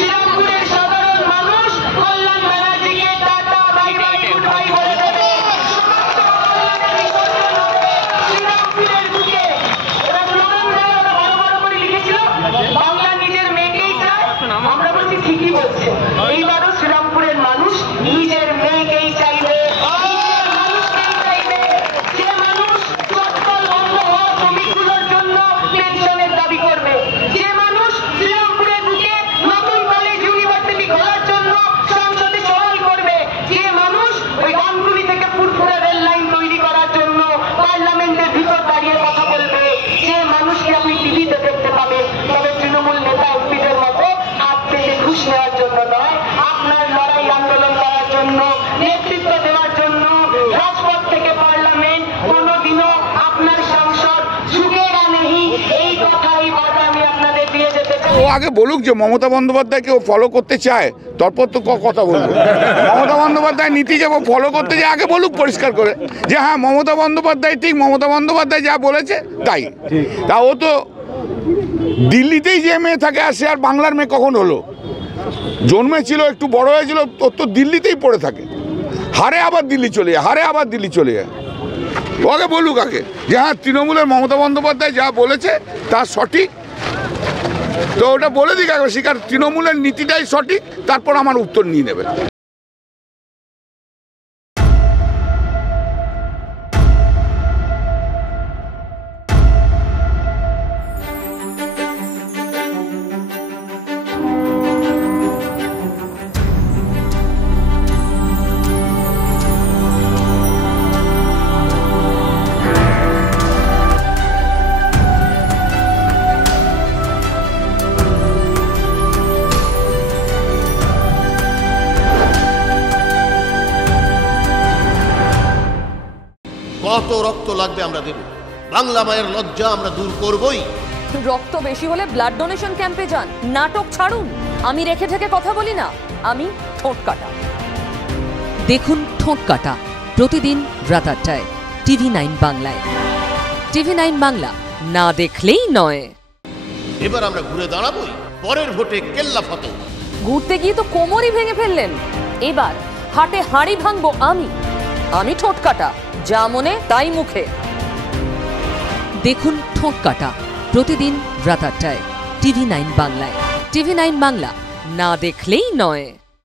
শ্রীরামপুরের সাধারণ মানুষ কল্যাণ ব্যানার্জিকে tata bye bye good bye বলে দেবে। শ্রীরামপুরের বুকে ওরা স্লোগান দেয়, ওরা বড় বড় করে লিখেছিল বাংলা নিজের মেয়েকেই চায়। আমরা বলছি ঠিকই বলছে, এইবারও শ্রীরামপুরের মানুষ নিজের মেয়েকেই চাইবে। ও আগে বলুক যে মমতা বন্দ্যোপাধ্যায়কে ও ফলো করতে চায়, তারপর তো কথা বলবো। মমতা বন্দ্যোপাধ্যায় নীতি যে ফলো করতে যায় আগে বলুক পরিষ্কার করে যে হ্যাঁ মমতা বন্দ্যোপাধ্যায় ঠিক, মমতা বন্দ্যোপাধ্যায় যা বলেছে তাই। তা ও তো দিল্লিতেই যে মেয়ে থাকে, আর সে আর বাংলার মেয়ে কখন হলো? জন্মেছিল, একটু বড় হয়েছিল, ওর তো দিল্লিতেই পড়ে থাকে। হারে আবার দিল্লি চলে যায়, হারে আবার দিল্লি চলে যায়। তো আগে বলুক আগে যে হ্যাঁ তৃণমূলের মমতা বন্দ্যোপাধ্যায় যা বলেছে তা সঠিক। তো ওটা বলে দিক একবার, শিকার তৃণমূলের নীতিটাই সঠিক, তারপর আমার উত্তর নিয়ে নেবে। কত রক্ত লাগবে আমরা দেব, বাংলা মায়ের লজ্জা আমরা দূর করবই। রক্ত বেশি হলে ব্লাড ডোনেশন ক্যাম্পে যান, নাটক ছাড়ুন। আমি রেখে থেকে কথা বলি না, আমি ঠোঁট কাটা। দেখুন ঠোঁট কাটা প্রতিদিন রাত ৮টায় TV9 বাংলায়। TV9 বাংলা, না দেখলেই নয়। এবার আমরা ঘুরে দাঁড়াবই, পরের ভোটে কেল্লা ফতো। ঘুরতে গিয়ে তো কোমরই ভেঙে ফেললেন, এবার হাটে হাঁড়ি ভাঙবো আমি ঠোঁট কাটা, যা মনে তাই মুখে। দেখুন ঠোঁট কাটা প্রতিদিন রাত ৮টায় TV9 বাংলায়। TV9 বাংলা, না দেখলেই নয়।